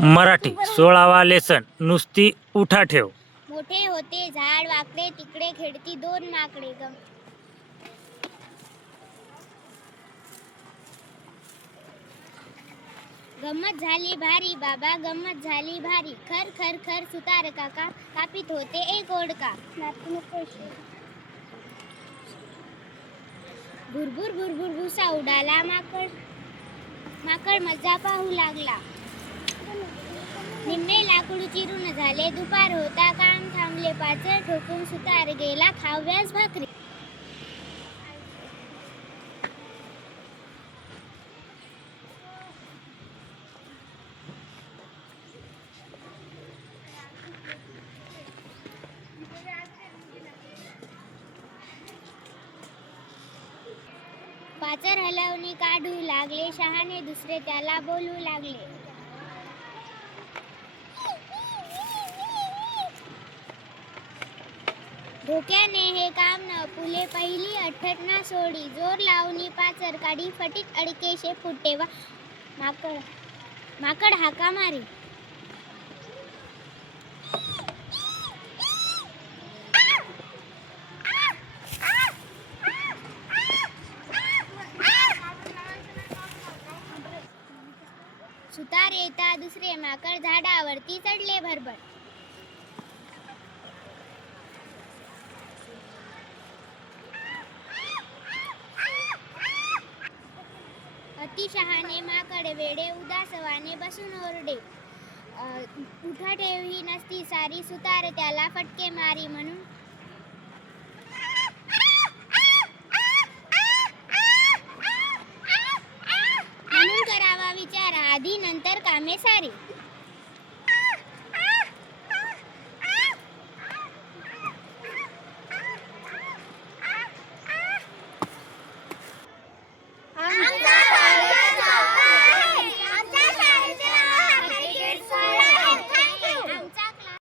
Marathi 16वा lesson नुसती उठा ठेव. मोठे होते झाड वाकडे तिकडे खेळती दोन माकडे. गंमत झाली भारी बाबा गंमत झाली भारी. खर खर खर सुतार काका कापीत होते एक ओढका. भुरभुर भुरभुर भुसा उडाला माकड मजा पाहू लागला. निम्मे लाकूड चिरून झाले दुपार होता काम थांबले पाचर ठोकून सुतार गेला खाव्यास भाकरी. पाचर हलवणी काढू लागले शहाणे दुसरे त्याला बोलू लागले. धोक्याने हे काम न पुले पहिली अठ्ठट ना सोडी. जोर लावणी पाचर काढी फटीत अडकेशे फुटेवा माकड हाका मारी. सुतार येता दुसरे माकड झाडावरती चढले भरभर. अतिशहाणे माकड वेडे उदासवाने बसून ओरडे. उठा ठेव ही नसती सारी सुतार त्याला फटके मारी. म्हणून करावा विचार आधी नंतर कामे सारी.